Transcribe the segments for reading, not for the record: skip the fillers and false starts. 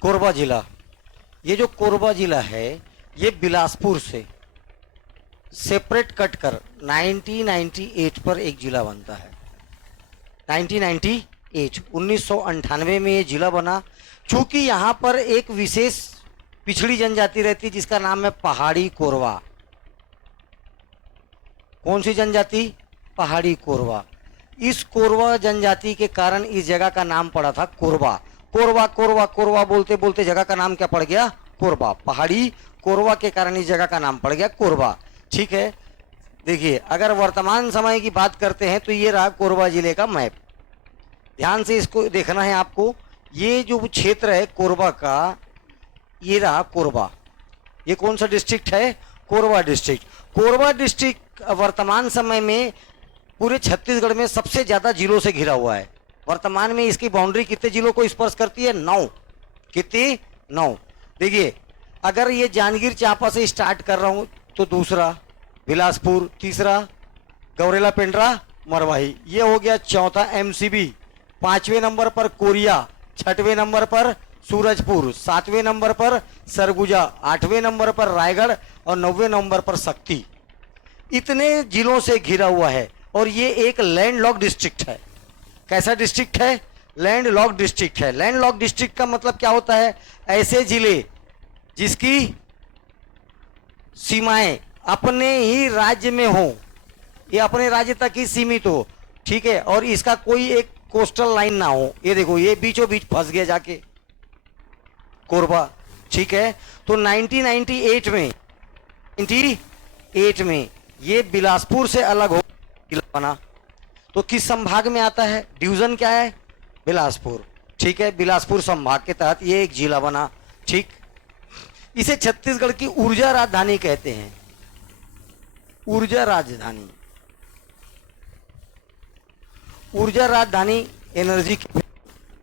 कोरबा जिला, ये जो कोरबा जिला है ये बिलासपुर से सेपरेट कट कर 1998 पर एक जिला बनता है। 1998 1998 में ये जिला बना। चूंकि यहाँ पर एक विशेष पिछड़ी जनजाति रहती है जिसका नाम है पहाड़ी कोरवा। कौन सी जनजाति? पहाड़ी कोरवा। इस कोरवा जनजाति के कारण इस जगह का नाम पड़ा था कोरबा। कोरबा कोरबा कोरबा बोलते बोलते जगह का नाम क्या पड़ गया? कोरबा। पहाड़ी कोरवा के कारण इस जगह का नाम पड़ गया कोरबा। ठीक है, देखिए अगर वर्तमान समय की बात करते हैं तो ये रहा कोरबा जिले का मैप। ध्यान से इसको देखना है आपको। ये जो क्षेत्र है कोरबा का, ये रहा कोरबा। ये कौन सा डिस्ट्रिक्ट है? कोरबा डिस्ट्रिक्ट। कोरबा डिस्ट्रिक्ट वर्तमान समय में पूरे छत्तीसगढ़ में सबसे ज्यादा जिलों से घिरा हुआ है। वर्तमान में इसकी बाउंड्री कितने जिलों को स्पर्श करती है? 9। कितनी? 9। देखिए अगर ये जांजगीर चांपा से स्टार्ट कर रहा हूं तो दूसरा बिलासपुर, तीसरा गौरेला पेंड्रा मरवाही, ये हो गया चौथा एमसीबी। 5वें नंबर पर कोरिया, 6वें नंबर पर सूरजपुर, 7वें नंबर पर सरगुजा, 8वें नंबर पर रायगढ़ और 9वें नंबर पर शक्ति। इतने जिलों से घिरा हुआ है और ये एक लैंडलॉक डिस्ट्रिक्ट है। कैसा डिस्ट्रिक्ट है? लैंडलॉक डिस्ट्रिक्ट है। लैंडलॉक डिस्ट्रिक्ट का मतलब क्या होता है? ऐसे जिले जिसकी सीमाएं अपने ही राज्य में हो, ये अपने राज्य तक ही सीमित हो, ठीक है, और इसका कोई एक कोस्टल लाइन ना हो। ये देखो ये बीचों बीच फंस गया जाके कोरबा। ठीक है, तो 1998 में ये बिलासपुर से अलग हो जिला बना। तो किस संभाग में आता है? डिवीजन क्या है? बिलासपुर। ठीक है, बिलासपुर संभाग के तहत ये एक जिला बना। ठीक, इसे छत्तीसगढ़ की ऊर्जा राजधानी कहते हैं। ऊर्जा राजधानी, ऊर्जा राजधानी एनर्जी की।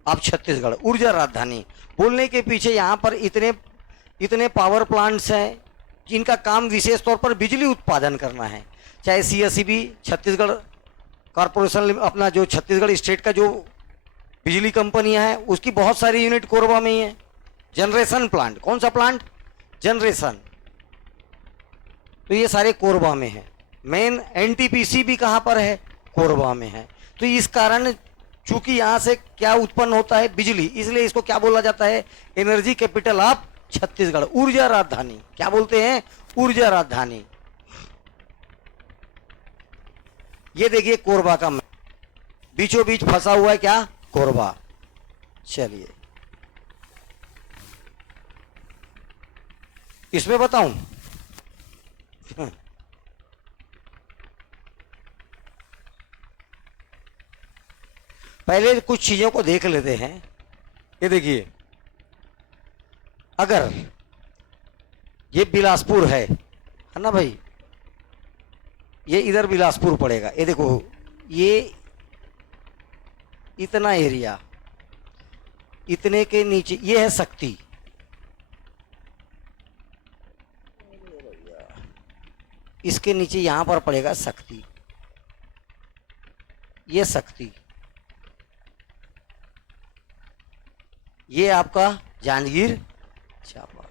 अब छत्तीसगढ़ ऊर्जा राजधानी बोलने के पीछे यहाँ पर इतने पावर प्लांट्स हैं जिनका काम विशेष तौर पर बिजली उत्पादन करना है। चाहे सीएसईबी छत्तीसगढ़ कॉरपोरेशन, अपना जो छत्तीसगढ़ स्टेट का जो बिजली कंपनियां हैं उसकी बहुत सारी यूनिट कोरबा में ही है। जनरेशन प्लांट, कौन सा प्लांट? जनरेशन, तो ये सारे कोरबा में है। मेन एनटीपीसी भी कहाँ पर है? कोरबा में है। तो इस कारण चूंकि यहाँ से क्या उत्पन्न होता है? बिजली, इसलिए इसको क्या बोला जाता है? एनर्जी कैपिटल ऑफ छत्तीसगढ़, ऊर्जा राजधानी। क्या बोलते हैं? ऊर्जा राजधानी। ये देखिए कोरबा का मैप, बीचों बीच फंसा हुआ है क्या? कोरबा। चलिए इसमें बताऊं पहले कुछ चीजों को देख लेते हैं। ये देखिए अगर ये बिलासपुर है ना भाई, ये इधर बिलासपुर पड़ेगा। ये देखो ये इतना एरिया, इतने के नीचे ये है शक्ति। इसके नीचे यहां पर पड़ेगा शक्ति, ये शक्ति, ये आपका जांजगीर चांपा।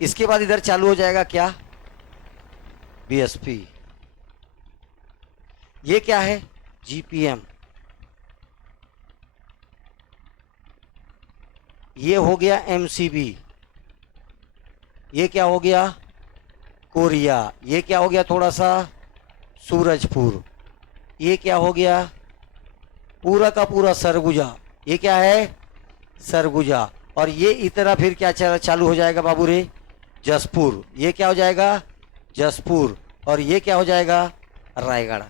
इसके बाद इधर चालू हो जाएगा क्या? बीएसपी। ये क्या है? जीपीएम। ये हो गया एमसीबी। ये क्या हो गया? कोरिया। ये क्या हो गया? थोड़ा सा सूरजपुर। ये क्या हो गया? पूरा का पूरा सरगुजा। ये क्या है? सरगुजा। और ये इतना फिर क्या चालू हो जाएगा बाबू रे? जसपुर। ये क्या हो जाएगा? जसपुर। और ये क्या हो जाएगा? रायगढ़।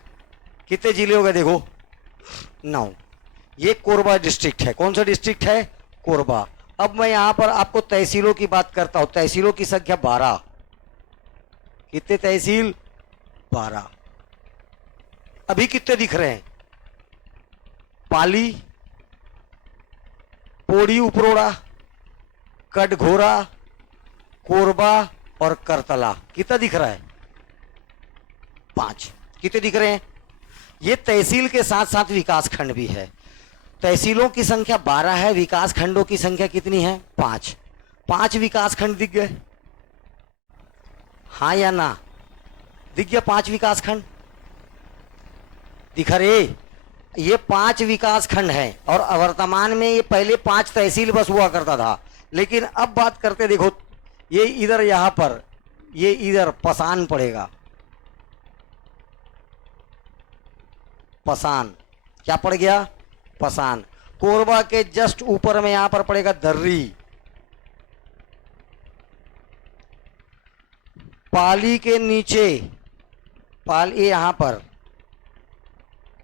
कितने जिले हो गए देखो? 9। ये कोरबा डिस्ट्रिक्ट है। कौन सा डिस्ट्रिक्ट है? कोरबा। अब मैं यहां पर आपको तहसीलों की बात करता हूं। तहसीलों की संख्या 12। कितने तहसील? 12। अभी कितने दिख रहे हैं? पाली, पोड़ी उपरोड़ा, कटघोरा, कोरबा और करतला। कितना दिख रहा है? 5। कितने दिख रहे हैं? ये तहसील के साथ साथ विकास खंड भी है। तहसीलों की संख्या 12 है, विकास खंडों की संख्या कितनी है? 5। 5 विकास खंड दिख गए, हाँ या ना? दिख गया 5 विकास खंड? दिखा रे? ये 5 विकास खंड है और वर्तमान में ये पहले 5 तहसील बस हुआ करता था। लेकिन अब बात करते, देखो ये इधर, यहां पर ये इधर पसान पड़ेगा, पसान क्या पड़ गया? पसान। कोरबा के जस्ट ऊपर में यहां पर पड़ेगा दर्री। पाली के नीचे ये यहां पर,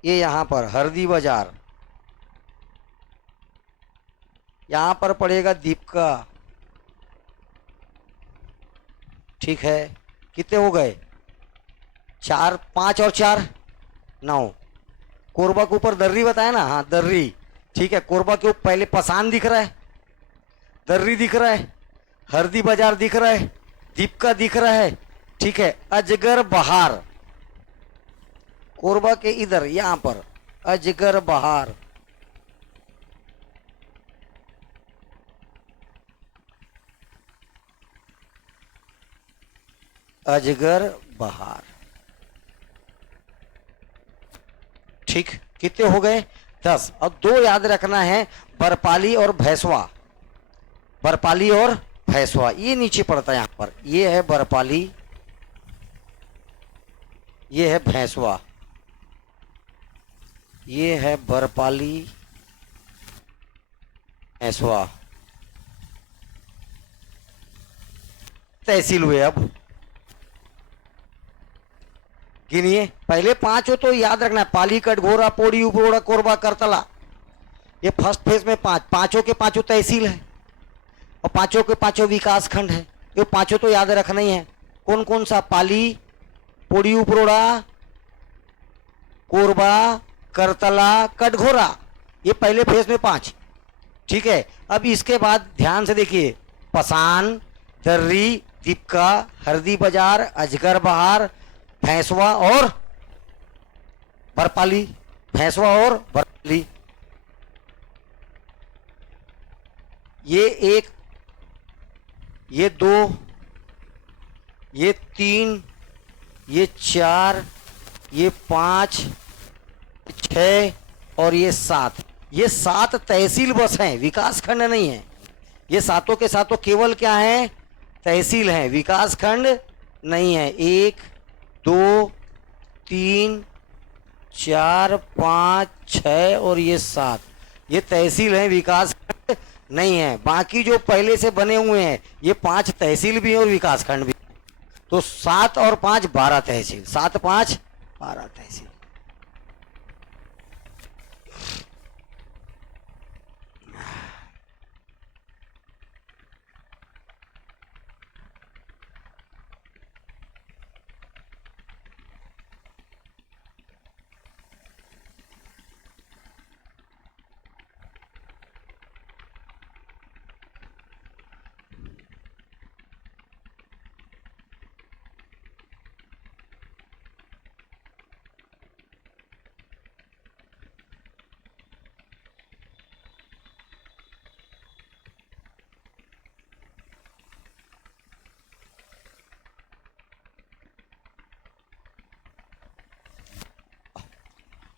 ये यहां पर हरदी बाजार, यहां पर पड़ेगा दीपका। ठीक है, कितने हो गए? 4, 5 और 4 9। कोरबा के ऊपर दर्री बताया ना, हाँ दर्री। ठीक है, कोरबा के ऊपर पहले पसान दिख रहा है, दर्री दिख रहा है, हरदी बाजार दिख रहा है, दीपका दिख रहा है। ठीक है, अजगर बहार कोरबा के इधर यहां पर, अजगर बहार। अजगर बहार। ठीक, कितने हो गए? 10। अब 2 याद रखना है, बरपाली और भैंसवा। बरपाली और भैंसवा ये नीचे पड़ता है, यहां पर ये है बरपाली, ये है भैंसवा, ये है बरपाली भैंसवा। तहसील हुए। अब गिनिए, पहले 5 हो तो याद रखना, पाली, कटघोरा, पोड़ी, उपरोड़ा, कोरबा, करतला। ये फर्स्ट फेज में 5, पांचों के पांचों तहसील है और पांचों के पांचों विकास खंड है। ये पांचों तो याद रखना ही है। कौन कौन सा? पाली, पोड़ी, उपरोड़ा, कोरबा, करतला, कटघोरा। ये पहले फेज में 5। ठीक है, अब इसके बाद ध्यान से देखिए, पसान, दर्री, दीपका, हरदी बाजार, अजगर बहार, भैंसवा और बरपाली। भैंसवा और बरपाली, ये 1, ये 2, ये 3, ये 4, ये 5, 6 और ये 7। ये 7 तहसील बस हैं, विकास खंड नहीं है। ये सातों के सातों केवल क्या है? तहसील हैं, विकास खंड नहीं है। 1 2 3 4 5 6 और ये 7, ये तहसील हैं, विकास खंड नहीं है। बाकी जो पहले से बने हुए हैं ये 5 तहसील भी हैं और विकास खंड भी। तो 7 और 5 12 तहसील, 7 5 12 तहसील।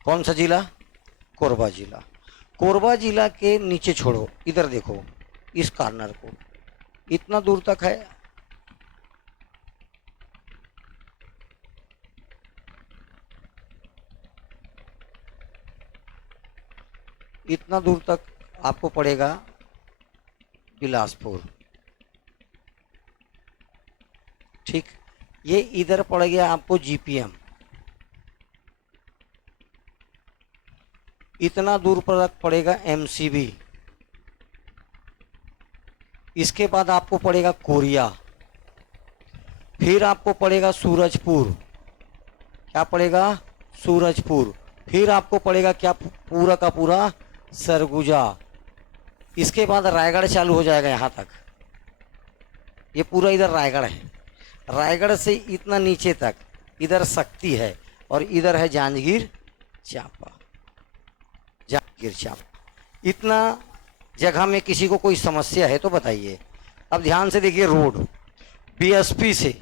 कौन सा जिला? कोरबा जिला। कोरबा जिला के नीचे छोड़ो, इधर देखो, इस कॉर्नर को, इतना दूर तक है। इतना दूर तक आपको पड़ेगा बिलासपुर। ठीक, ये इधर पड़ गया आपको जीपीएम। इतना दूर पर पड़ेगा एमसीबी। इसके बाद आपको पड़ेगा कोरिया, फिर आपको पड़ेगा सूरजपुर। क्या पड़ेगा? सूरजपुर। फिर आपको पड़ेगा क्या? पूरा का पूरा सरगुजा। इसके बाद रायगढ़ चालू हो जाएगा यहाँ तक। ये पूरा इधर रायगढ़ है, रायगढ़ से इतना नीचे तक इधर शक्ति है और इधर है जांजगीर चांपा। जांजगीर चांपा इतना जगह में किसी को कोई समस्या है तो बताइए। अब ध्यान से देखिए, रोड बीएसपी से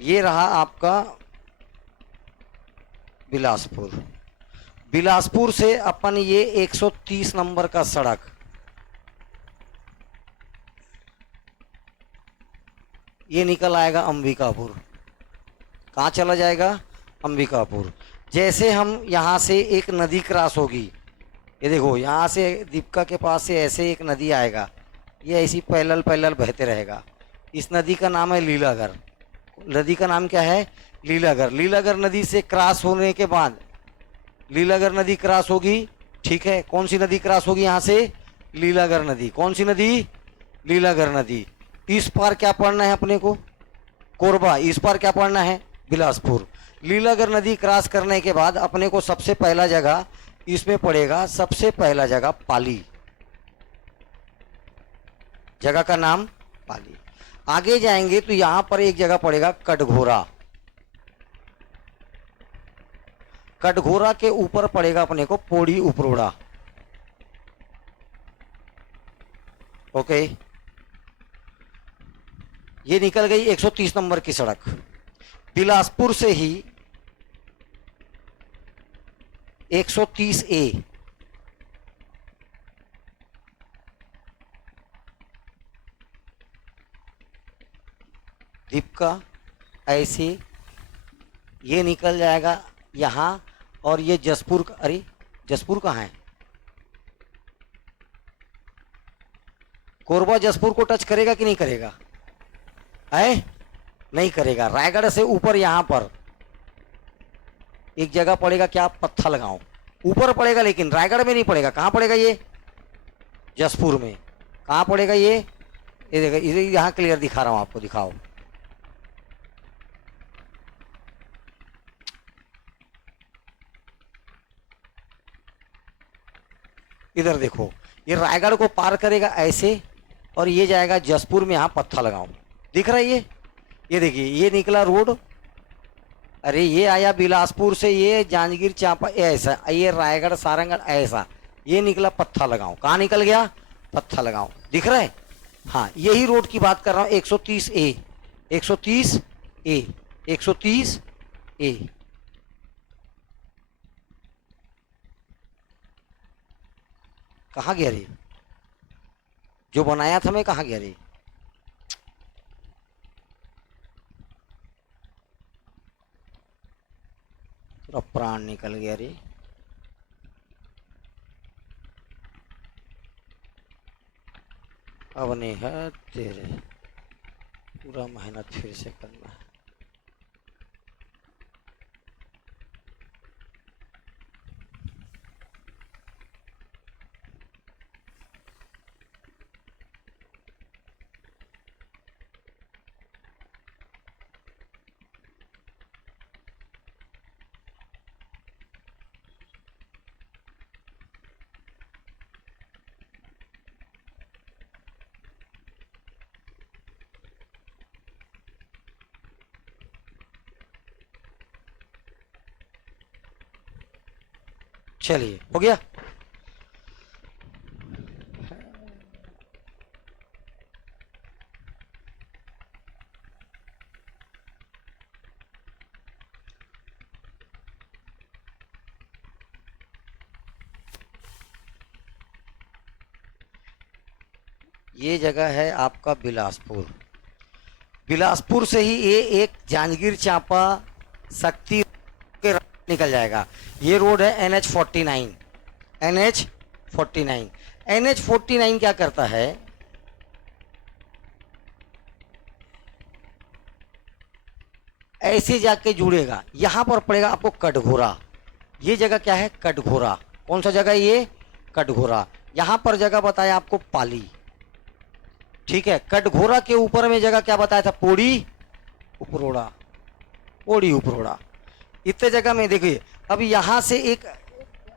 ये रहा आपका बिलासपुर, बिलासपुर से अपन ये 130 नंबर का सड़क ये निकल आएगा अंबिकापुर। कहाँ चला जाएगा? अंबिकापुर। जैसे हम यहाँ से एक नदी क्रॉस होगी, ये देखो यहाँ से दीपका के पास से ऐसे एक नदी आएगा, ये ऐसी पैरेलल पैरेलल बहते रहेगा। इस नदी का नाम है लीलागर। नदी का नाम क्या है? लीलागर। लीलागर नदी से क्रॉस होने के बाद लीलागर नदी क्रॉस होगी, ठीक है। कौन सी नदी क्रॉस होगी यहाँ से? लीलागर नदी। कौन सी नदी? लीलागर नदी। इस पार क्या पढ़ना है अपने को? कोरबा। इस पार क्या पढ़ना है? बिलासपुर। लीलागर नदी क्रॉस करने के बाद अपने को सबसे पहला जगह इसमें पड़ेगा, सबसे पहला जगह पाली। जगह का नाम पाली। आगे जाएंगे तो यहां पर एक जगह पड़ेगा कटघोरा। कटघोरा के ऊपर पड़ेगा अपने को पोड़ी उपरोड़ा। ओके, ये निकल गई 130 नंबर की सड़क। बिलासपुर से ही 130A दीपका ऐसे ये निकल जाएगा यहाँ, और ये जसपुर का, अरे जसपुर कहाँ है? कोरबा जसपुर को टच करेगा कि नहीं करेगा? है नहीं करेगा। रायगढ़ से ऊपर यहाँ पर एक जगह पड़ेगा, क्या? पत्थलगांव। ऊपर पड़ेगा लेकिन रायगढ़ में नहीं पड़ेगा। कहाँ पड़ेगा ये? जसपुर में। कहाँ पड़ेगा ये देखो, यहाँ क्लियर दिखा रहा हूँ आपको, दिखाओ। इधर देखो, ये रायगढ़ को पार करेगा ऐसे, और ये जाएगा जसपुर में, यहाँ पत्थलगांव दिख रहा है ये देखिए, ये निकला रोड। अरे ये आया बिलासपुर से, ये जांजगीर चांपा ऐसा, ये रायगढ़ सारंगढ़ ऐसा, ये निकला पत्थलगांव। कहाँ निकल गया? पत्थलगांव। दिख रहा है? हाँ, यही रोड की बात कर रहा हूँ। 130A 130A 130A। कहाँ गया रे? जो बनाया था मैं, कहाँ गया रे? पूरा प्राण निकल गया रे। अब नहीं है तेरे, पूरा मेहनत फिर से करना है। चलिए, हो गया। ये जगह है आपका बिलासपुर। बिलासपुर से ही ये एक जांजगीर चांपा शक्ति के निकल जाएगा। ये रोड है NH49। NH49 NH49 क्या करता है? ऐसे जाके जुड़ेगा, यहां पर पड़ेगा आपको कटघोरा। ये जगह क्या है? कटघोरा। कौन सा जगह है ये? कटघोरा। यहां पर जगह बताया आपको पाली, ठीक है। कटघोरा के ऊपर में जगह क्या बताया था? पोड़ी उपरोड़ा। पोड़ी उपरोड़ा। इतने जगह में देखिए, अब यहाँ से एक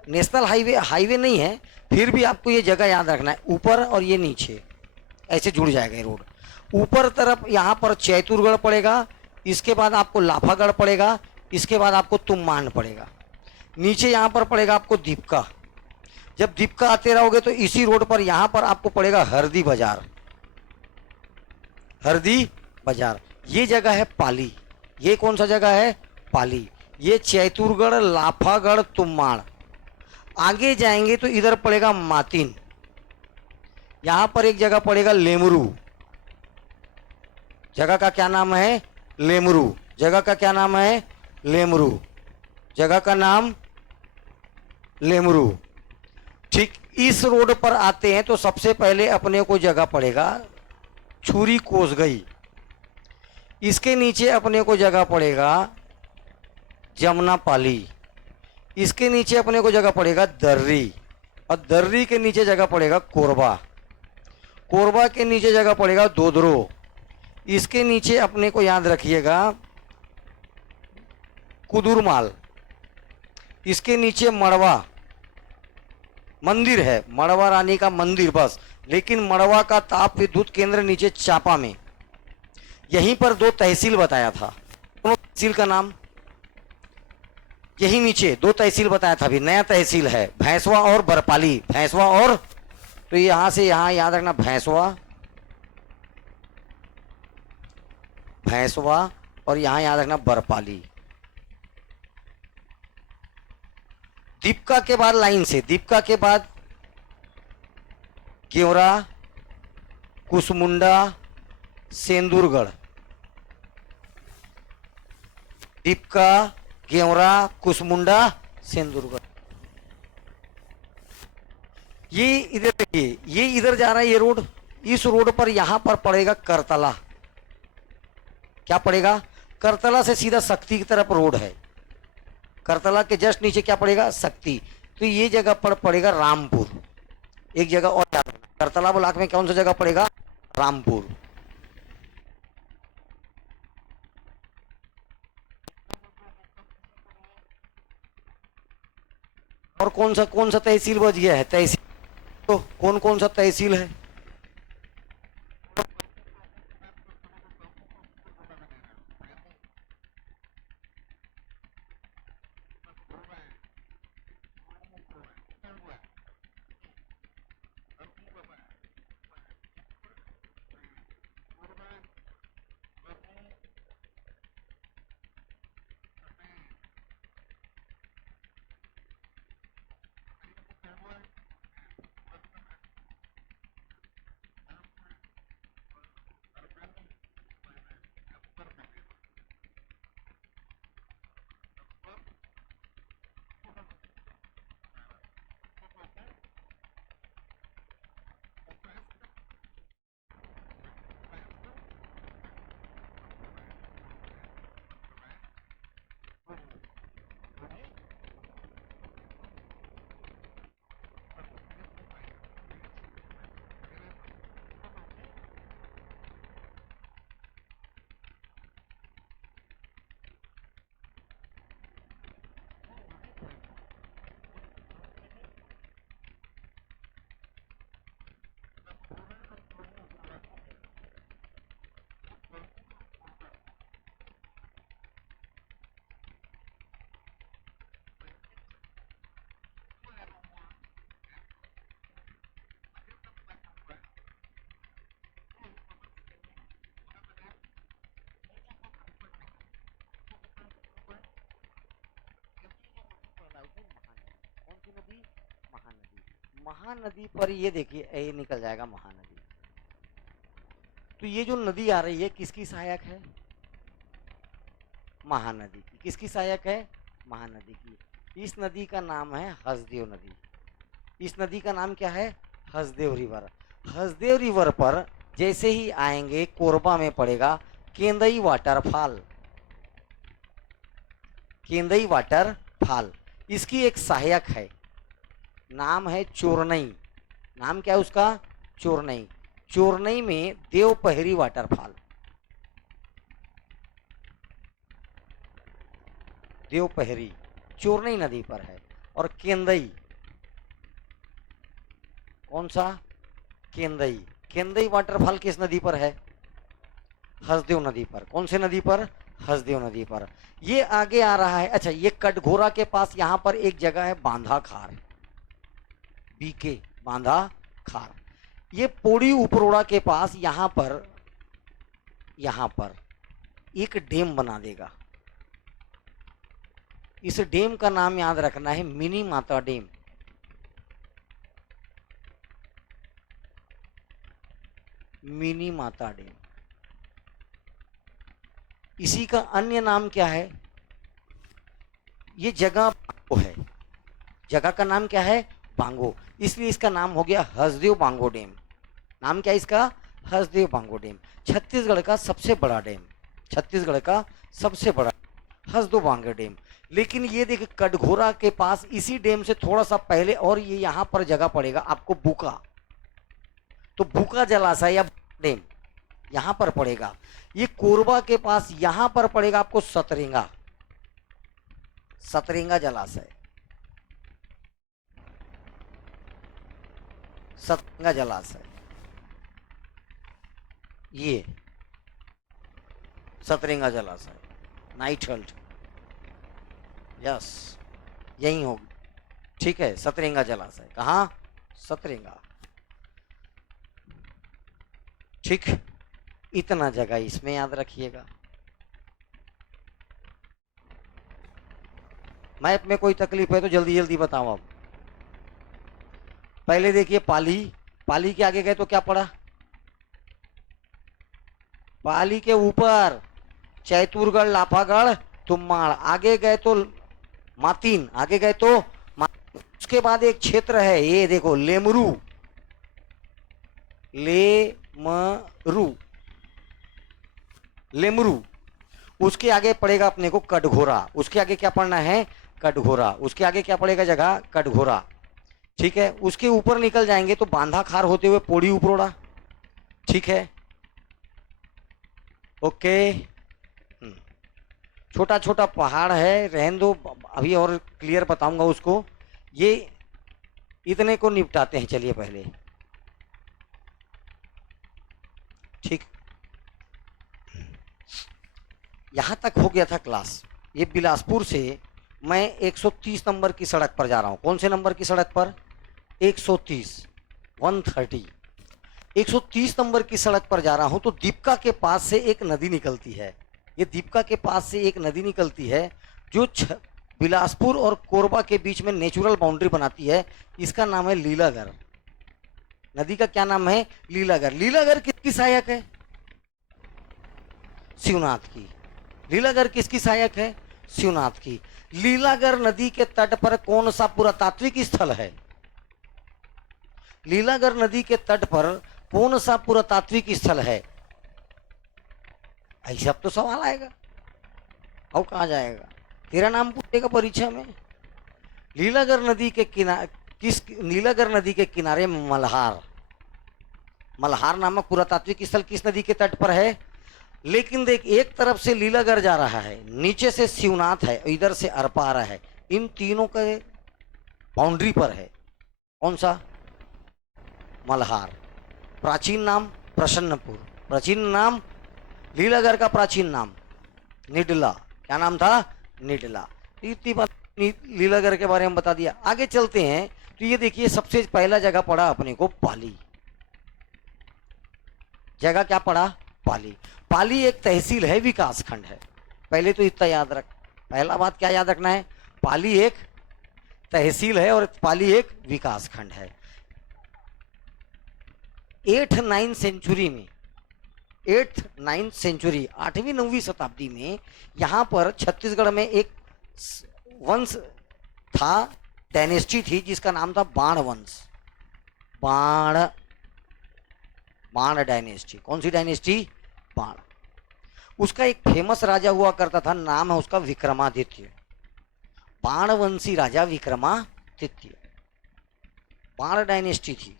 नेशनल हाईवे नहीं है, फिर भी आपको ये जगह याद रखना है। ऊपर और ये नीचे ऐसे जुड़ जाएगा ये रोड। ऊपर तरफ यहाँ पर चैतुरगढ़ पड़ेगा, इसके बाद आपको लाफागढ़ पड़ेगा, इसके बाद आपको तुम्मान पड़ेगा। नीचे यहाँ पर पड़ेगा आपको दीपका, जब दीपका आते रहोगे तो इसी रोड पर यहां पर आपको पड़ेगा हरदी बाजार। हरदी बाजार ये जगह है पाली। ये कौन सा जगह है? पाली। ये चैतुरगढ़, लाफागढ़, तुम्माड़। आगे जाएंगे तो इधर पड़ेगा मातिन। यहां पर एक जगह पड़ेगा लेमरू। जगह का क्या नाम है? लेमरू। जगह का क्या नाम है? लेमरू। जगह का नाम लेमरू। ठीक इस रोड पर आते हैं तो सबसे पहले अपने को जगह पड़ेगा छुरी कोसगई। इसके नीचे अपने को जगह पड़ेगा जमुना पाली। इसके नीचे अपने को जगह पड़ेगा दर्री, और दर्री के नीचे जगह पड़ेगा कोरबा। कोरबा के नीचे जगह पड़ेगा दोदरो। इसके नीचे अपने को याद रखिएगा कुदुरमाल। इसके नीचे मड़वा मंदिर है, मड़वा रानी का मंदिर बस, लेकिन मड़वा का ताप विद्युत केंद्र नीचे चापा में। यहीं पर 2 तहसील बताया था। दोनों तहसील का नाम यही नीचे 2 तहसील बताया था। अभी नया तहसील है भैंसवा और बरपाली। भैंसवा और, तो यहां से यहां याद रखना भैंसवा, भैंसवा, और यहां याद रखना बरपाली। दीपका के बाद लाइन से, दीपका के बाद केवरा, कुसमुंडा, सेंदूरगढ़। दीपका, गेवरा, कुसमुंडा, सेंदूरगढ़। ये इधर देखिए, ये इधर जा रहा है ये रोड। इस रोड पर यहां पर पड़ेगा करतला। क्या पड़ेगा? करतला से सीधा शक्ति की तरफ रोड है। करतला के जस्ट नीचे क्या पड़ेगा? शक्ति। तो ये जगह पर पड़ेगा रामपुर। एक जगह और याद रखना, करतला ब्लॉक में कौन सा जगह पड़ेगा? रामपुर। और कौन सा तहसील बच गया है? तहसील तो कौन कौन सा तहसील है? कौन सी नदी? महानदी। महानदी पर ये देखिए, ये निकल जाएगा महानदी। तो ये जो नदी आ रही है किसकी सहायक है? महानदी की। किसकी सहायक है? महानदी की। इस नदी का नाम है हसदेव नदी। इस नदी का नाम क्या है? हसदेव रिवर। हसदेव रिवर पर जैसे ही आएंगे कोरबा में पड़ेगा केंदई वाटरफॉल। केंदई वाटरफॉल इसकी एक सहायक है, नाम है चोरनई। नाम क्या है उसका? चोरनई। चोरनई में देवपहरी वाटरफॉल। देवपहरी चोरनई नदी पर है। और केंदई, कौन सा? केंदई। केंदई वाटरफॉल किस नदी पर है? हसदेव नदी पर। कौन से नदी पर? हसदेव नदी पर। ये आगे आ रहा है। अच्छा, ये कटघोरा के पास यहां पर एक जगह है बांधा खार। बीके बांधा खार। ये पोड़ी उपरोड़ा के पास यहां पर एक डैम बना देगा। इस डैम का नाम याद रखना है मिनी माता डैम। मिनी माता डैम। इसी का अन्य नाम क्या है? ये जगह बांगो है। जगह का नाम क्या है? बांगो। इसलिए इसका नाम हो गया हसदेव बांगो डैम। नाम क्या है इसका? हसदेव बांगो डैम। छत्तीसगढ़ का सबसे बड़ा डैम। छत्तीसगढ़ का सबसे बड़ा हसदेव बांगो डैम। लेकिन ये देखिए कटघोरा के पास इसी डैम से थोड़ा सा पहले और ये यहां पर जगह पड़ेगा आपको बुका। तो बुका जलाशय या डैम यहां पर पड़ेगा। ये कोरबा के पास यहां पर पड़ेगा आपको सतरेंगा। सतरेंगा जलाशय। सतरेंगा जलाशय ये सतरेंगा जलाशय नाइट हल्ट। यस यही होगी। ठीक है सतरेंगा जलाशय कहाँ? सतरेंगा। ठीक इतना जगह इसमें याद रखिएगा। मैप में कोई तकलीफ है तो जल्दी जल्दी बताओ। आप पहले देखिए पाली। पाली के आगे गए तो क्या पड़ा? पाली के ऊपर चैतुरगढ़ लाफागढ़ तुम्माड़। आगे गए तो मातीन। आगे गए तो उसके बाद एक क्षेत्र है ये देखो लेमरू। लेमरू लेमरू। उसके आगे पड़ेगा अपने को कटघोरा। उसके आगे क्या पड़ना है? कटघोरा। उसके आगे क्या पड़ेगा जगह? कटघोरा। ठीक है उसके ऊपर निकल जाएंगे तो बांधा खार होते हुए पोड़ी उपरोड़ा। ठीक है ओके। छोटा छोटा पहाड़ है रहने दो अभी और क्लियर बताऊंगा उसको। ये इतने को निपटाते हैं चलिए पहले। ठीक यहां तक हो गया था क्लास। ये बिलासपुर से मैं 130 नंबर की सड़क पर जा रहा हूं। कौन से नंबर की सड़क पर? 130 130 130 नंबर की सड़क पर जा रहा हूं तो दीपका के पास से एक नदी निकलती है। ये दीपका के पास से एक नदी निकलती है जो बिलासपुर और कोरबा के बीच में नेचुरल बाउंड्री बनाती है। इसका नाम है लीलागर। नदी का क्या नाम है? लीलागर। लीलागर किसकी सहायक है? शिवनाथ की। लीलागर किसकी सहायक है? शिवनाथ की। लीलागर नदी के तट पर कौन सा पुरातात्विक स्थल है? लीलागर नदी के तट पर कौन सा पुरातात्विक स्थल है? ऐसा तो सवाल आएगा और कहा जाएगा? तेरा नाम पूछेगा परीक्षा में। लीलागर नदी के किनारे लीलागर नदी के किनारे मल्हार। मल्हार नामक पुरातात्विक स्थल किस नदी के तट पर है? लेकिन देख एक तरफ से लीलागर जा रहा है, नीचे से शिवनाथ है, इधर से अरपारा है। इन तीनों के बाउंड्री पर है कौन सा? मल्हार। प्राचीन नाम प्रसन्नपुर। प्राचीन नाम लीलागर का प्राचीन नाम निडला। क्या नाम था? निडला। इतनी बात लीलागर के बारे में बता दिया। आगे चलते हैं तो ये देखिए सबसे पहला जगह पड़ा अपने को पाली। जगह क्या पड़ा? पाली। पाली एक तहसील है, विकास खंड है। पहले तो इतना याद रख। पहला बात क्या याद रखना है? पाली एक तहसील है और पाली एक विकास खंड है। 8th-9th सेंचुरी में 8th-9th सेंचुरी 8वीं-9वीं शताब्दी में यहां पर छत्तीसगढ़ में एक वंश था, डायनेस्टी थी जिसका नाम था बाण वंश। बाण डायनेस्टी। कौन सी डायनेस्टी? बाण। उसका एक फेमस राजा हुआ करता था, नाम है उसका विक्रमादित्य। बाणवंशी राजा विक्रमादित्य। बाण डायनेस्टी थी।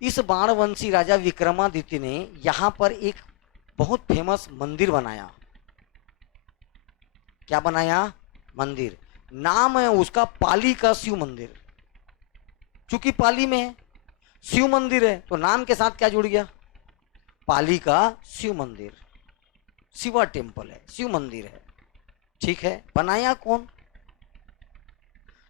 इस बाणवंशी राजा विक्रमादित्य ने यहां पर एक बहुत फेमस मंदिर बनाया। क्या बनाया? मंदिर। नाम है उसका पाली का शिव मंदिर। चूंकि पाली में है, शिव मंदिर है, तो नाम के साथ क्या जुड़ गया? पाली का शिव मंदिर। शिवा टेम्पल है, शिव मंदिर है। ठीक है बनाया कौन?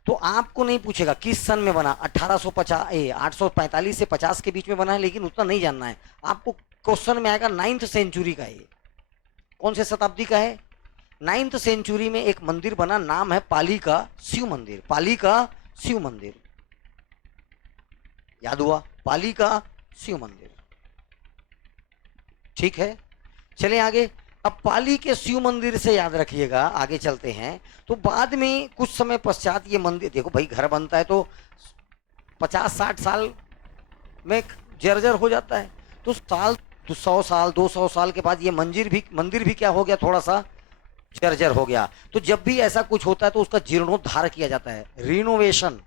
तो आपको नहीं पूछेगा किस सन में बना, 845 से 50 के बीच में बना है, लेकिन उतना नहीं जानना है आपको। क्वेश्चन में आएगा 9th सेंचुरी का, ये कौन से शताब्दी का है? 9th सेंचुरी में एक मंदिर बना, नाम है पाली का शिव मंदिर। पाली का शिव मंदिर, याद हुआ? पाली का शिव मंदिर, ठीक है। चले आगे। अब पाली के शिव मंदिर से याद रखिएगा, आगे चलते हैं तो बाद में कुछ समय पश्चात ये मंदिर, देखो भाई घर बनता है तो 50-60 साल में जर्जर हो जाता है, तो 100 साल 200 साल के बाद ये मंदिर भी क्या हो गया, थोड़ा सा जर्जर हो गया। तो जब भी ऐसा कुछ होता है तो उसका जीर्णोद्धार किया जाता है, रिनोवेशन।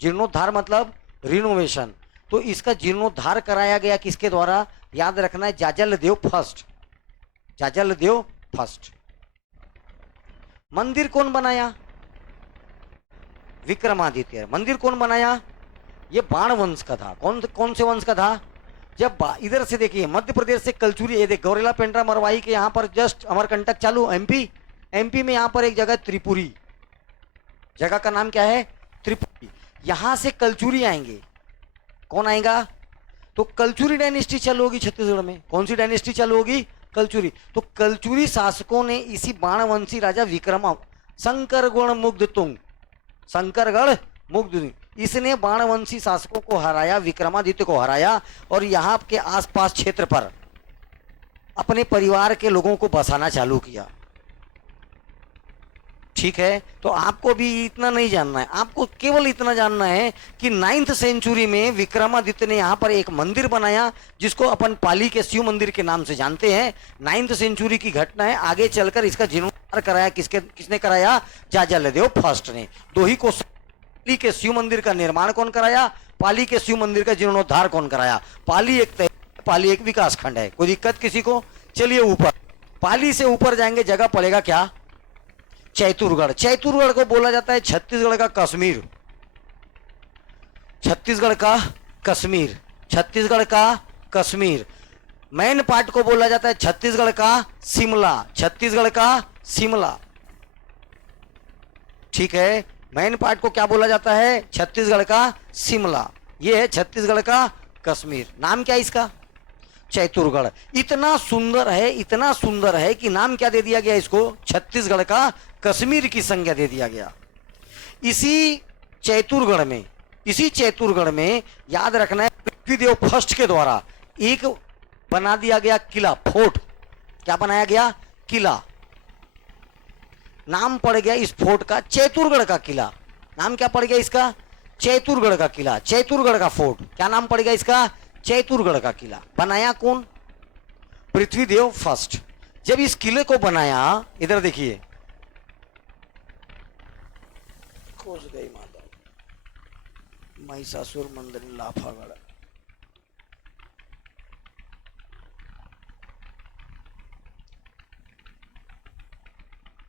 जीर्णोद्धार मतलब रिनोवेशन। तो इसका जीर्णोद्धार कराया गया किसके द्वारा? याद रखना है, जाजलदेव फर्स्ट। जाजलदेव फर्स्ट। मंदिर कौन बनाया? विक्रमादित्य। मंदिर कौन बनाया? ये बाण वंश का था। कौन से वंश का था? जब इधर से देखिए, मध्य प्रदेश से कलचुरी, ये देख गौरेला पेंड्रा मरवाही के यहाँ पर जस्ट अमरकंटक चालू, एमपी में यहाँ पर एक जगह त्रिपुरी, जगह का नाम क्या है? त्रिपुरी। यहां से कलचुरी आएंगे। कौन आएगा? तो कलचुरी डायनेस्टी चालू होगी छत्तीसगढ़ में। कौन सी डायनेस्टी चालू होगी? कलचुरी। तो कलचुरी शासकों ने इसी बाणवंशी राजा विक्रमा, शंकरगढ़ मुग्ध तुंग, शंकरगढ़ मुग्ध, इसने बाणवंशी शासकों को हराया, विक्रमादित्य को हराया, और यहाँ के आसपास क्षेत्र पर अपने परिवार के लोगों को बसाना चालू किया। ठीक है। तो आपको भी इतना नहीं जानना है, आपको केवल इतना जानना है कि 9th सेंचुरी में विक्रमादित्य ने यहाँ पर एक मंदिर बनाया, जिसको अपन पाली के शिव मंदिर के नाम से जानते हैं। 9th सेंचुरी की घटना है। आगे चलकर इसका जीर्णोद्धार कराया किसने कराया? जाजलदेव फर्स्ट ने। दो ही क्वेश्चन, पाली के शिव मंदिर का निर्माण कौन कराया? पाली के शिव मंदिर का जीर्णोद्धार कौन कराया? पाली एक विकास खंड है। कोई दिक्कत किसी को? चलिए ऊपर, पाली से ऊपर जाएंगे, जगह पड़ेगा क्या? चैतुरगढ़। चैतुरगढ़ को बोला जाता है छत्तीसगढ़ का कश्मीर। छत्तीसगढ़ का कश्मीर, छत्तीसगढ़ का कश्मीर। मेन पार्ट को बोला जाता है छत्तीसगढ़ का शिमला, छत्तीसगढ़ का शिमला। ठीक है। मेन पार्ट को क्या बोला जाता है? छत्तीसगढ़ का शिमला। ये है छत्तीसगढ़ का कश्मीर। नाम क्या है इसका? चैतुरगढ़। इतना सुंदर है, इतना सुंदर है कि नाम क्या दे दिया गया इसको? छत्तीसगढ़ का कश्मीर की संज्ञा दे दिया गया। इसी चैतुरगढ़ में याद रखना है, पृथ्वीदेव फर्स्ट के द्वारा एक बना दिया गया किला, फोर्ट। क्या बनाया गया? किला। नाम पड़ गया इस फोर्ट का चैतुरगढ़ का किला। नाम क्या पड़ गया इसका? चैतुरगढ़ का किला, चैतुरगढ़ का फोर्ट। क्या नाम पड़ गया इसका? चैतुरगढ़ का किला। बनाया कौन? पृथ्वीदेव फर्स्ट। जब इस किले को बनाया, इधर देखिए, खोज गई माता महिषासुर मंदिर लाफागढ़।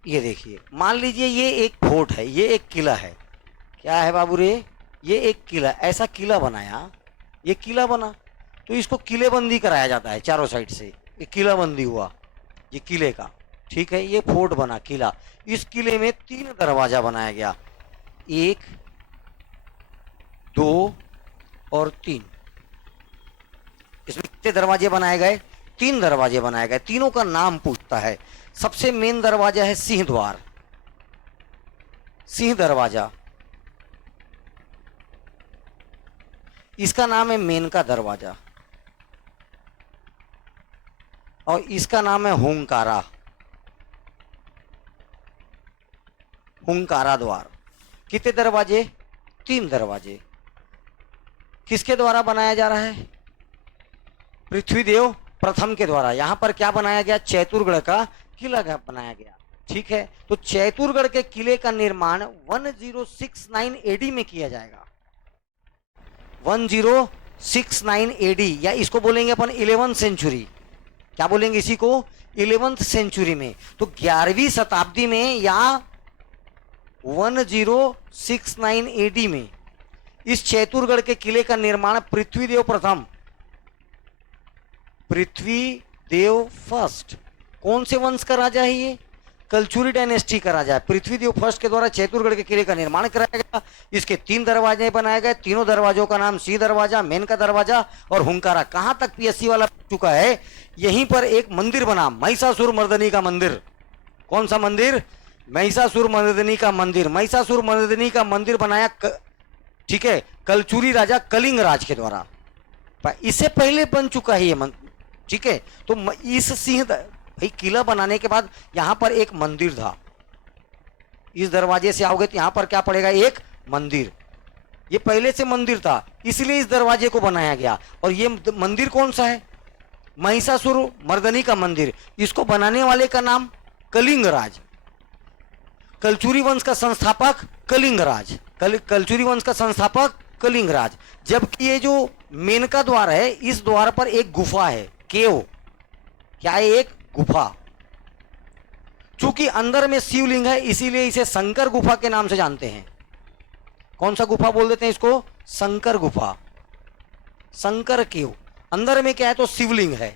ये देखिए, मान लीजिए ये एक फोर्ट है, ये एक किला है। क्या है बाबू रे? ये एक किला। ऐसा किला बनाया, ये किला बना, तो इसको किलेबंदी कराया जाता है चारों साइड से। ये किलाबंदी हुआ, ये किले का। ठीक है। ये फोर्ट बना, किला। इस किले में 3 दरवाजा बनाया गया, 1, 2 और 3। इसमें कितने दरवाजे बनाए गए? 3 दरवाजे बनाए गए। तीनों का नाम पूछता है। सबसे मेन दरवाजा है सिंह द्वार, सिंह दरवाजा। इसका नाम है मेनका दरवाजा, और इसका नाम है हुंकारा, हुंकारा द्वार। कितने दरवाजे? 3 दरवाजे। किसके द्वारा बनाया जा रहा है? पृथ्वीदेव प्रथम के द्वारा। यहां पर क्या बनाया गया? चैतुरगढ़ का किला बनाया गया। ठीक है। तो चैतुरगढ़ के किले का निर्माण 1069 एडी में किया जाएगा। 1069 एडी, या इसको बोलेंगे अपन 11th सेंचुरी। क्या बोलेंगे इसी को? 11th सेंचुरी में। तो 11वीं शताब्दी में या 1069 एडी में इस चैतुरगढ़ के किले का निर्माण पृथ्वीदेव प्रथम, पृथ्वीदेव फर्स्ट। कौन से वंश का राजा है ये? कलचुरी डायनेस्टी का राजा पृथ्वीदेव फर्स्ट के द्वारा चैतुरगढ़ के किले का निर्माण कराया गया। इसके 3 दरवाजे बनाए गए, तीनों दरवाजों का नाम सिंह दरवाजा, मेन का दरवाजा और हुंकारा। कहां तक पीएससी वाला चुका है, यहीं पर एक मंदिर बना, महिषासुर मर्दनी का मंदिर। कौन सा मंदिर? महिषासुर मर्दनी का मंदिर। महिषासुर मर्दनी का मंदिर बनाया ठीक है, कलचुरी राजा कलिंग राज के द्वारा। इससे पहले बन चुका है ये मंदिर, ठीक है। तो इस सिंह भाई किला बनाने के बाद यहां पर एक मंदिर था। इस दरवाजे से आओगे तो यहां पर क्या पड़ेगा? एक मंदिर। ये पहले से मंदिर था, इसलिए इस दरवाजे को बनाया गया। और ये मंदिर कौन सा है? महिषासुर मर्दनी का मंदिर। इसको बनाने वाले का नाम कलिंग राज। कलचुरी वंश का संस्थापक कलिंग राज। कलचुरी वंश का संस्थापक कलिंग राज। जबकि ये जो मेनका द्वार है, इस द्वार पर एक गुफा है, केव। क्या है? एक गुफा। चूंकि अंदर में शिवलिंग है, इसीलिए इसे शंकर गुफा के नाम से जानते हैं। कौन सा गुफा बोल देते हैं इसको? शंकर गुफा, शंकर केव। अंदर में क्या है? तो शिवलिंग है।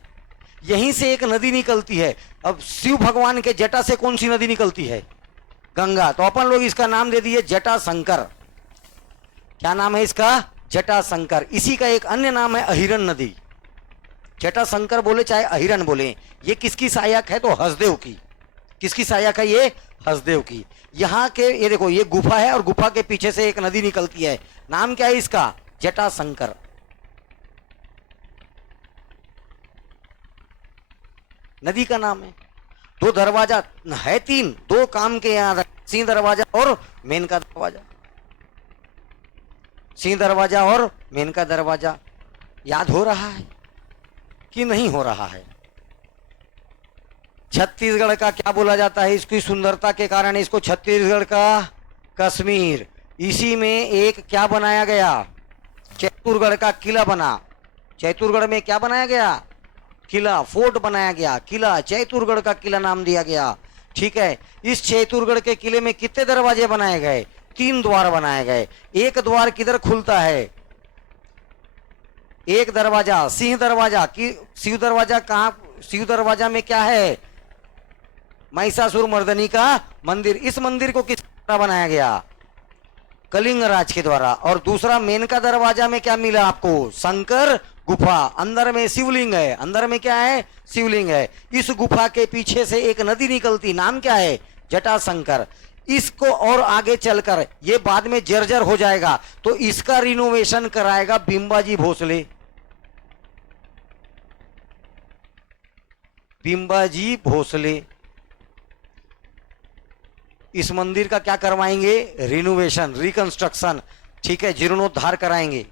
यहीं से एक नदी निकलती है। अब शिव भगवान के जटा से कौन सी नदी निकलती है? गंगा। तो अपन लोग इसका नाम दे दिए जटा शंकर। क्या नाम है इसका? जटा शंकर। इसी का एक अन्य नाम है अहिरन नदी। जटा शंकर बोले चाहे अहिरन बोले, ये किसकी सहायक है? तो हसदेव की। किसकी सहायक है? ये हसदेव की। यहाँ के ये देखो, ये गुफा है और गुफा के पीछे से एक नदी निकलती है। नाम क्या है इसका? जटा शंकर। नदी का नाम है। 2 दरवाजा है, 3, 2 काम के यहाँ, सिंह दरवाजा और मेन का दरवाजा। सिंह दरवाजा और मेन का दरवाजा। याद हो रहा है कि नहीं हो रहा है? छत्तीसगढ़ का क्या बोला जाता है? इसकी सुंदरता के कारण इसको छत्तीसगढ़ का कश्मीर। इसी में एक क्या बनाया गया? चैतुरगढ़ का किला बना। चैतुरगढ़ में क्या बनाया गया? किला, फोर्ट बनाया गया। किला, चैतुरगढ़ का किला नाम दिया गया। ठीक है। इस चैतुरगढ़ के किले में कितने दरवाजे बनाए गए? 3 द्वार बनाए गए। एक द्वार किधर खुलता है? एक दरवाजा सिंह दरवाजा की। शिव दरवाजा कहां? शिव दरवाजा में क्या है? महिषासुर मर्दनी का मंदिर। इस मंदिर को किस द्वारा बनाया गया? कलिंग राज के द्वारा। और दूसरा मेनका दरवाजा में क्या मिला आपको? शंकर गुफा। अंदर में शिवलिंग है। अंदर में क्या है? शिवलिंग है। इस गुफा के पीछे से एक नदी निकलती, नाम क्या है? जटा शंकर। इसको और आगे चलकर ये बाद में जर्जर हो जाएगा, तो इसका रिनोवेशन कराएगा बिंबाजी भोसले। बिंबाजी भोसले इस मंदिर का क्या करवाएंगे? Renovation, reconstruction. ठीक है, जीर्णोद्धार कराएंगे।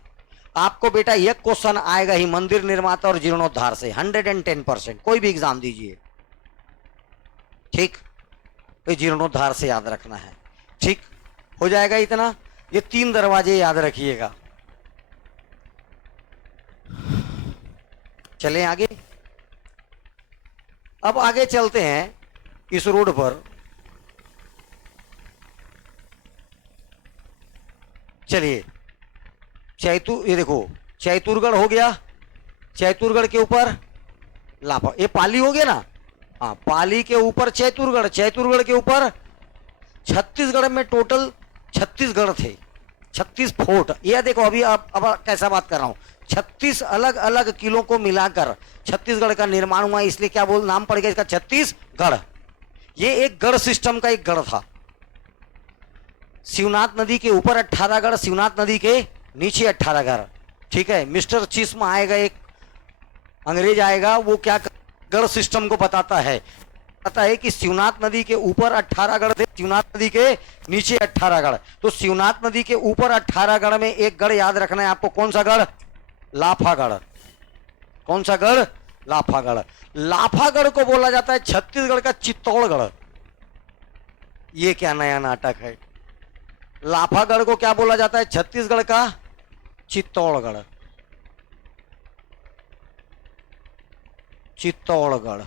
आपको बेटा यह क्वेश्चन आएगा ही मंदिर निर्माता और जीर्णोद्धार से 110%। कोई भी एग्जाम दीजिए, ठीक, तो जीर्णोद्धार से याद रखना है। ठीक हो जाएगा इतना। ये 3 दरवाजे याद रखिएगा। चलें आगे। अब आगे चलते हैं इस रोड पर। चलिए, ये देखो, चैतुरगढ़ हो गया। चैतुरगढ़ के ऊपर लापा, ये पाली हो गया ना। हाँ, पाली के ऊपर चैतुरगढ़, चैतुरगढ़ के ऊपर छत्तीसगढ़ में टोटल 36 गढ़ थे, 36 फोर्ट। यह देखो, अभी अब कैसा बात कर रहा हूं, 36 अलग अलग किलों को मिलाकर छत्तीसगढ़ का निर्माण हुआ। इसलिए क्या बोल नाम पड़ गया इसका? छत्तीसगढ़। ये एक गढ़ सिस्टम का एक गढ़ था। शिवनाथ नदी के ऊपर 18 गढ़, शिवनाथ नदी के नीचे 18 गढ़। ठीक है। मिस्टर चिस्म आएगा, एक अंग्रेज आएगा, वो क्या गढ़ सिस्टम को बताता है। पता है कि शिवनाथ नदी के ऊपर 18 गढ़ थे, शिवनाथ नदी के नीचे 18 गढ़। तो शिवनाथ नदी के ऊपर 18 गढ़ में एक गढ़ याद रखना है आपको। कौन सा गढ़? लाफागढ़। कौन सा गढ़? लाफागढ़। लाफागढ़ को बोला जाता है छत्तीसगढ़ का चित्तौड़गढ़। ये क्या नया नाटक है? लाफागढ़ को क्या बोला जाता है? छत्तीसगढ़ का चित्तौड़गढ़। चित्तौड़गढ़।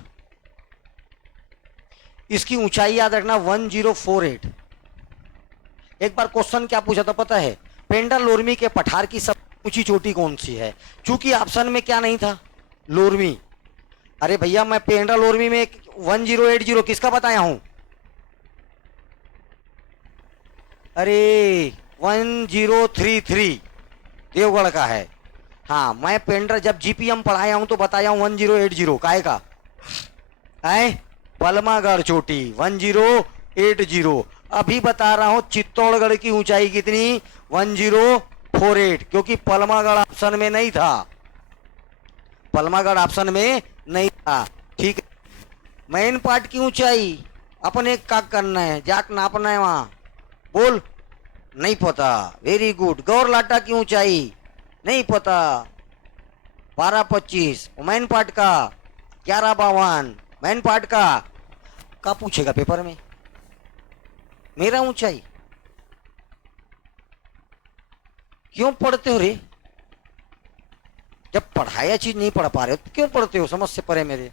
इसकी ऊंचाई याद रखना 1048। एक बार क्वेश्चन क्या पूछा था पता है? पेंडा लोरमी के पठार की सबसे ऊंची चोटी कौन सी है? चूंकि ऑप्शन में क्या नहीं था? लोरमी। अरे भैया, मैं पेंडा लोरमी में 1080 किसका बताया हूं? अरे 1033 देवगढ़ का है। हाँ, मैं पेंडर जब जीपीएम पढ़ाया हूं तो बताया हूं 1080 काय का है, पलमागढ़ चोटी 1080। अभी बता रहा हूं चित्तौड़गढ़ की ऊंचाई कितनी, 1048, क्योंकि पलमागढ़ ऑप्शन में नहीं था, पलमागढ़ ऑप्शन में नहीं था। ठीक है, मेन पार्ट की ऊंचाई अपने का करना है, जाक नापना है वहां, बोल नहीं पता, वेरी गुड। गौरलाटा की ऊंचाई नहीं पता, 1225। मेन पार्ट का 1152, मेन पार्ट का पूछेगा पेपर में, मेरा ऊंचाई क्यों पढ़ते हो रे? जब पढ़ाया चीज नहीं पढ़ पा रहे हो तो क्यों पढ़ते हो, समझ से परे मेरे।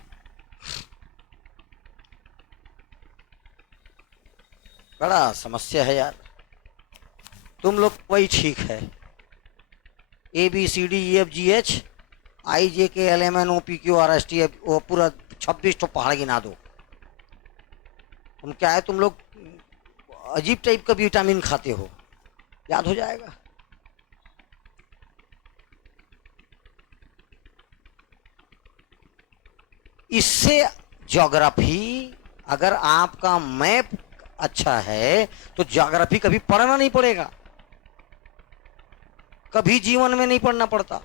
बड़ा समस्या है यार, तुम लोग वही ठीक है, ABCDEFGHIJKLMNOPQRST वो पूरा 26 तो पहाड़ गिना दो। तुम क्या है, तुम लोग अजीब टाइप का विटामिन खाते हो, याद हो जाएगा। इससे ज्योग्राफी, अगर आपका मैप अच्छा है तो ज्योग्राफी कभी पढ़ना नहीं पड़ेगा, कभी जीवन में नहीं पढ़ना पड़ता।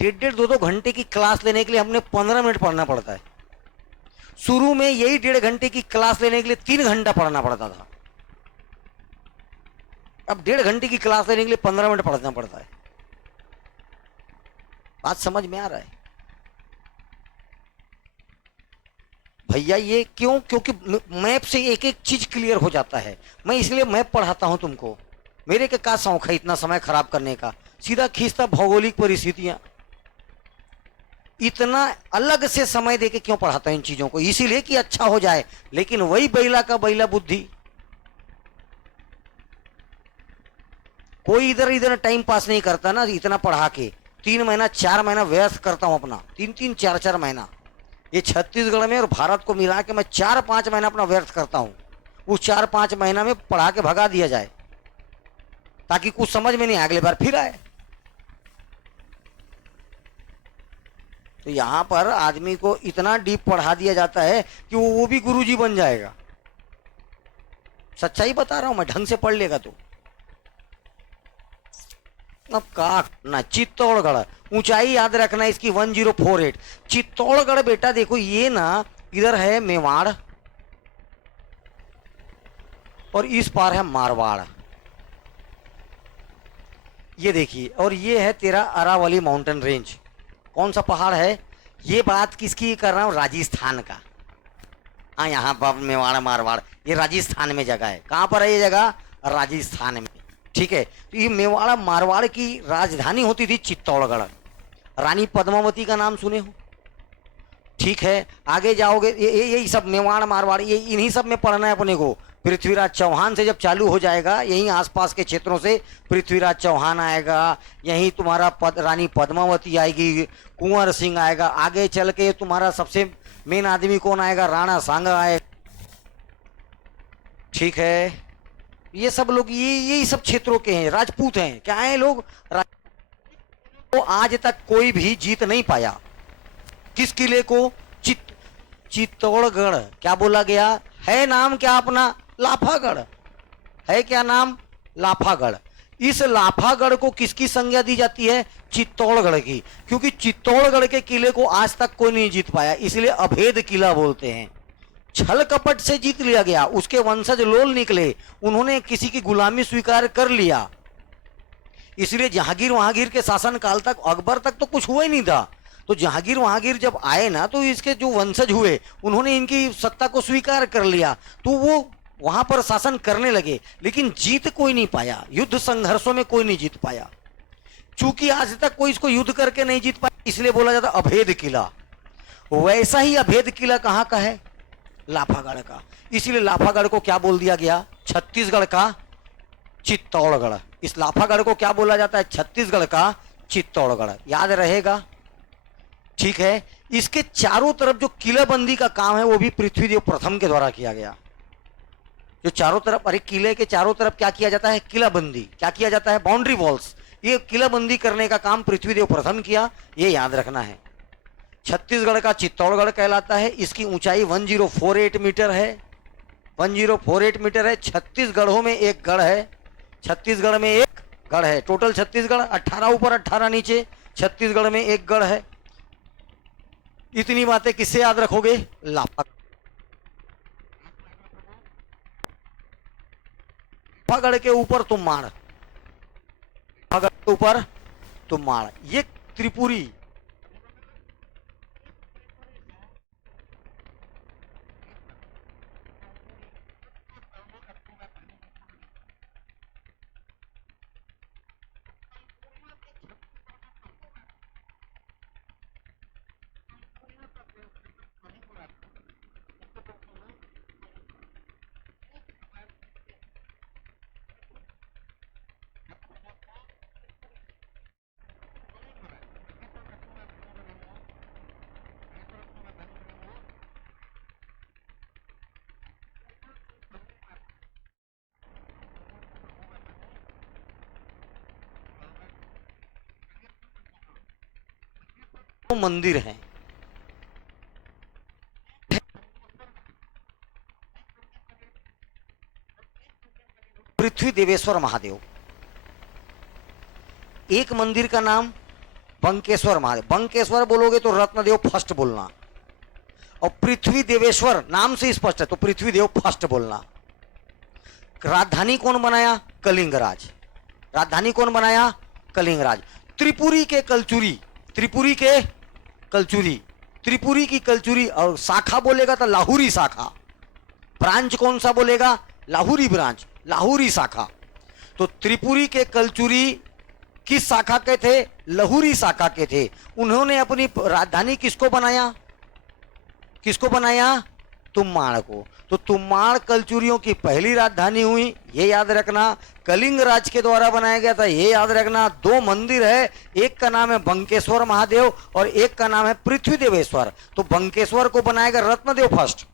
1.5 2 घंटे की क्लास लेने के लिए हमने 15 मिनट पढ़ना पड़ता है। शुरू में यही 1.5 घंटे की क्लास लेने के लिए 3 घंटा पढ़ना पड़ता था, अब 1.5 घंटे की क्लास लेने के लिए 15 मिनट पढ़ना पड़ता है। बात समझ में आ रहा है भैया? ये क्यों? क्योंकि मैप से एक एक चीज क्लियर हो जाता है। मैं इसलिए मैप पढ़ाता हूं तुमको, मेरे के का शौक है इतना समय खराब करने का, सीधा खींचता भौगोलिक परिस्थितियां। इतना अलग से समय देके क्यों पढ़ाता है इन चीजों को? इसीलिए कि अच्छा हो जाए, लेकिन वही बैला का बैला बुद्धि, कोई इधर इधर टाइम पास नहीं करता ना। इतना पढ़ा के 3 महीना 4 महीना व्यस्त करता हूं अपना, 3 4 महीना, ये छत्तीसगढ़ में और भारत को मिला के मैं 4-5 महीना अपना व्यर्थ करता हूं। उस 4-5 महीना में पढ़ा के भगा दिया जाए, ताकि कुछ समझ में नहीं अगले बार फिर आए। तो यहां पर आदमी को इतना डीप पढ़ा दिया जाता है कि वो भी गुरुजी बन जाएगा। सच्चाई बता रहा हूं मैं, ढंग से पढ़ लेगा तो। अब का ना, चित्तौड़गढ़ ऊंचाई याद रखना इसकी 1048। चित्तौड़गढ़ बेटा देखो, ये ना इधर है मेवाड़ और इस पार है मारवाड़, ये देखिए, और ये है तेरा अरावली माउंटेन रेंज। कौन सा पहाड़ है ये? बात किसकी कर रहा हूं? राजस्थान का। हाँ, यहाँ पर मेवाड़ मारवाड़ ये राजस्थान में जगह है। कहाँ पर है ये जगह? राजस्थान में। ठीक है, तो ये मेवाड़ मारवाड़ की राजधानी होती थी चित्तौड़गढ़। रानी पद्मावती का नाम सुने हो? ठीक है, आगे जाओगे यही सब मेवाड़ मारवाड़, ये इन्हीं सब में पढ़ना है अपने को। पृथ्वीराज चौहान से जब चालू हो जाएगा, यहीं आसपास के क्षेत्रों से पृथ्वीराज चौहान आएगा, यहीं तुम्हारा रानी पद्मावती आएगी, कुंवर सिंह आएगा, आगे चल के तुम्हारा सबसे मेन आदमी कौन आएगा? राणा सांगा आएगा। ठीक है, ये सब लोग यही सब क्षेत्रों के हैं, राजपूत हैं। क्या है लोग? तो आज तक कोई भी जीत नहीं पाया किस किले को? चित्तौड़गढ़। क्या बोला गया है? नाम क्या अपना? लाफागढ़ है। क्या नाम? लाफागढ़। इस लाफागढ़ को किसकी संज्ञा दी जाती है? चित्तौड़गढ़ की, क्योंकि चित्तौड़गढ़ के किले को आज तक कोई नहीं जीत पाया, इसलिए अभेद किला बोलते हैं। छल कपट से जीत लिया गया, उसके वंशज लोल निकले, उन्होंने किसी की गुलामी स्वीकार कर लिया, इसलिए जहांगीर वहांगीर के शासन काल तक, अकबर तक तो कुछ हुआ ही नहीं था। तो जहांगीर वहांगीर जब आए ना, तो इसके जो वंशज हुए उन्होंने इनकी सत्ता को स्वीकार कर लिया, तो वो वहां पर शासन करने लगे, लेकिन जीत कोई नहीं पाया। युद्ध संघर्षों में कोई नहीं जीत पाया, चूंकि आज तक कोई इसको युद्ध करके नहीं जीत पाया, इसलिए बोला जाता अभेद किला। वैसा ही अभेद किला कहाँ का है? लाफागढ़ का। इसलिए लाफागढ़ को क्या बोल दिया गया? छत्तीसगढ़ का चित्तौड़गढ़। इस लाफागढ़ को क्या बोला जाता है? छत्तीसगढ़ का चित्तौड़गढ़। याद रहेगा? ठीक है, इसके चारों तरफ जो किलाबंदी का काम है वो भी पृथ्वीदेव प्रथम के द्वारा किया गया। जो चारों तरफ, अरे किले के चारों तरफ क्या किया जाता है? किलाबंदी। क्या किया जाता है? Boundary walls. ये किलाबंदी करने का काम पृथ्वीदेव प्रथम किया, ये याद रखना है। छत्तीसगढ़ का चित्तौड़गढ़ कहलाता है। इसकी ऊंचाई 1048 मीटर है। 1048 मीटर है। 36 गढ़ों में एक गढ़ है। छत्तीसगढ़ में एक गढ़ है। टोटल छत्तीसगढ़ 18 ऊपर 18 नीचे, छत्तीसगढ़ में एक गढ़ है। इतनी बातें किससे याद रखोगे? लाफागढ़ के ऊपर तुम्माड़, लाफागढ़ के ऊपर तुम्माड़, ये त्रिपुरी। मंदिर हैं। पृथ्वी देवेश्वर महादेव। एक मंदिर का नाम बंकेश्वर महादेव। बंकेश्वर बोलोगे तो रत्नदेव फर्स्ट बोलना, और पृथ्वी देवेश्वर नाम से स्पष्ट है तो पृथ्वीदेव फर्स्ट बोलना। राजधानी कौन बनाया? कलिंगराज। राजधानी कौन बनाया? कलिंगराज। त्रिपुरी के कलचुरी, त्रिपुरी के कलचुरी, त्रिपुरी की कलचुरी। और शाखा बोलेगा तो लाहौरी शाखा। ब्रांच कौन सा बोलेगा? लाहौरी ब्रांच, लाहौरी शाखा। तो त्रिपुरी के कलचुरी किस शाखा के थे? लाहौरी शाखा के थे। उन्होंने अपनी राजधानी किसको बनाया? किसको बनाया? तुम्माड़ को। तो तुम्माड़ कलचुरियों की पहली राजधानी हुई, ये याद रखना। कलिंग राज के द्वारा बनाया गया था, ये याद रखना। दो मंदिर है, एक का नाम है बंकेश्वर महादेव और एक का नाम है पृथ्वी देवेश्वर। तो बंकेश्वर को बनाएगा रत्नदेव फर्स्ट।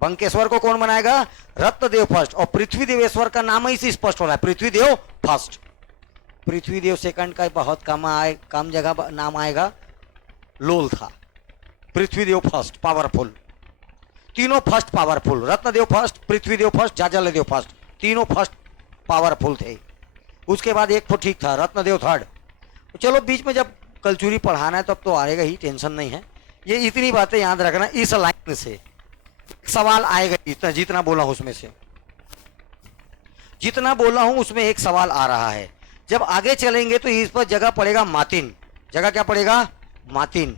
बंकेश्वर को कौन बनाएगा? रत्नदेव फर्स्ट। और पृथ्वी देवेश्वर का नाम ही स्पष्ट हो रहा है, पृथ्वीदेव फर्स्ट। पृथ्वीदेव सेकंड का बहुत कम जगह नाम आएगा, लोल था। पृथ्वीदेव फर्स्ट पावरफुल, तीनों first powerful. Ratnadeva first, Prithvideva first, Jajalladeva first, तीनों फर्स्ट पावरफुल थे। उसके बाद एक तो ठीक था, रत्नदेव थर्ड। चलो बीच में जब कलचुरी पढ़ाना है तब तो आएगा ही, टेंशन नहीं है। ये इतनी बातें याद रखना। इस लाइन से सवाल आएगा, जितना जितना बोला हूं उसमें से, जितना बोला हूं उसमें एक सवाल आ रहा है। जब आगे चलेंगे तो इस पर जगह पड़ेगा मातिन। जगह क्या पड़ेगा? मातिन।